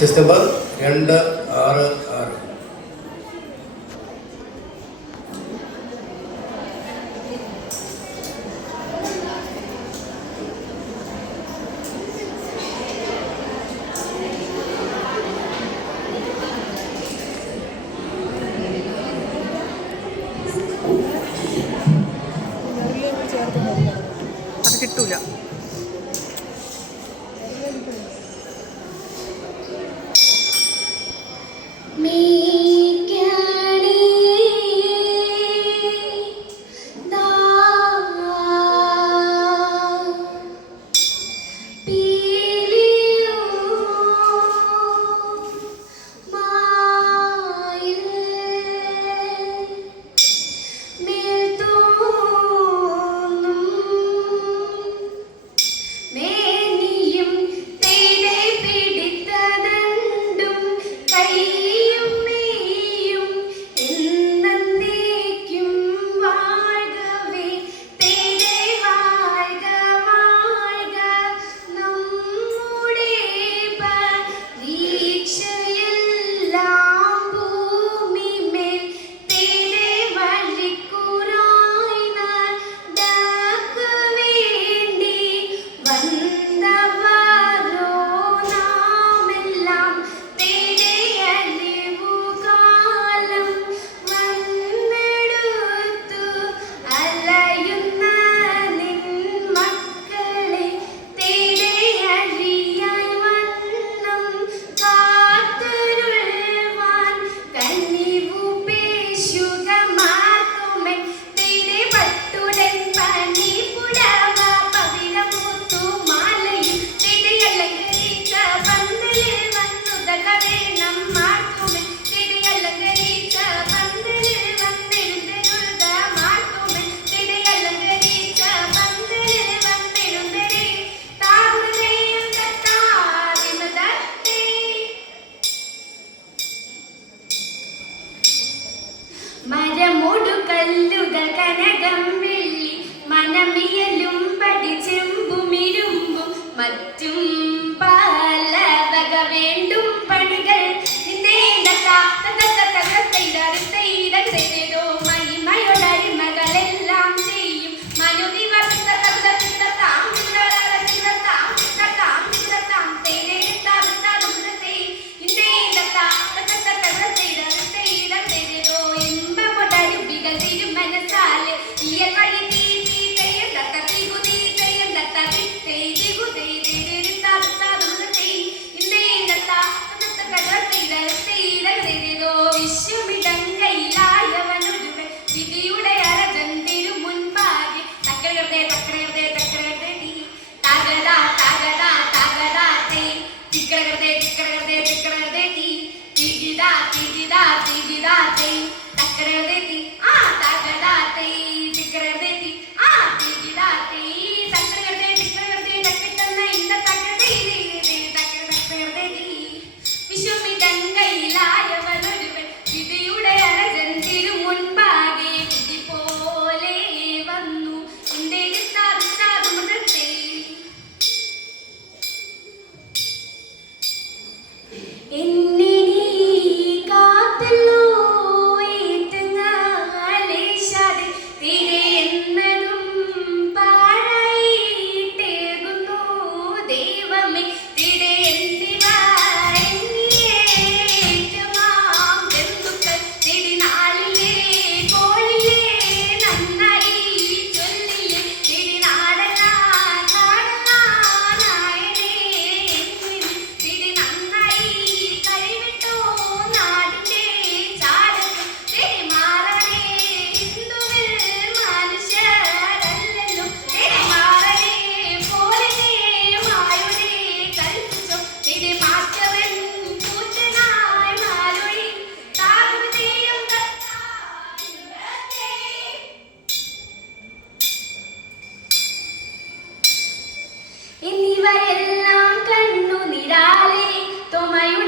Register number രണ്ട് ആറ് ആറ്. അത് കിട്ടൂല. മരമൊടു കല്ലുകൾ കനകം വെള്ളി മനമിയലും പടി ചെമ്പുമിരുമ്പും മറ്റും 감사합니다. എല്ലാം കണ്ടു നിരാലേ. തൊമയുടെ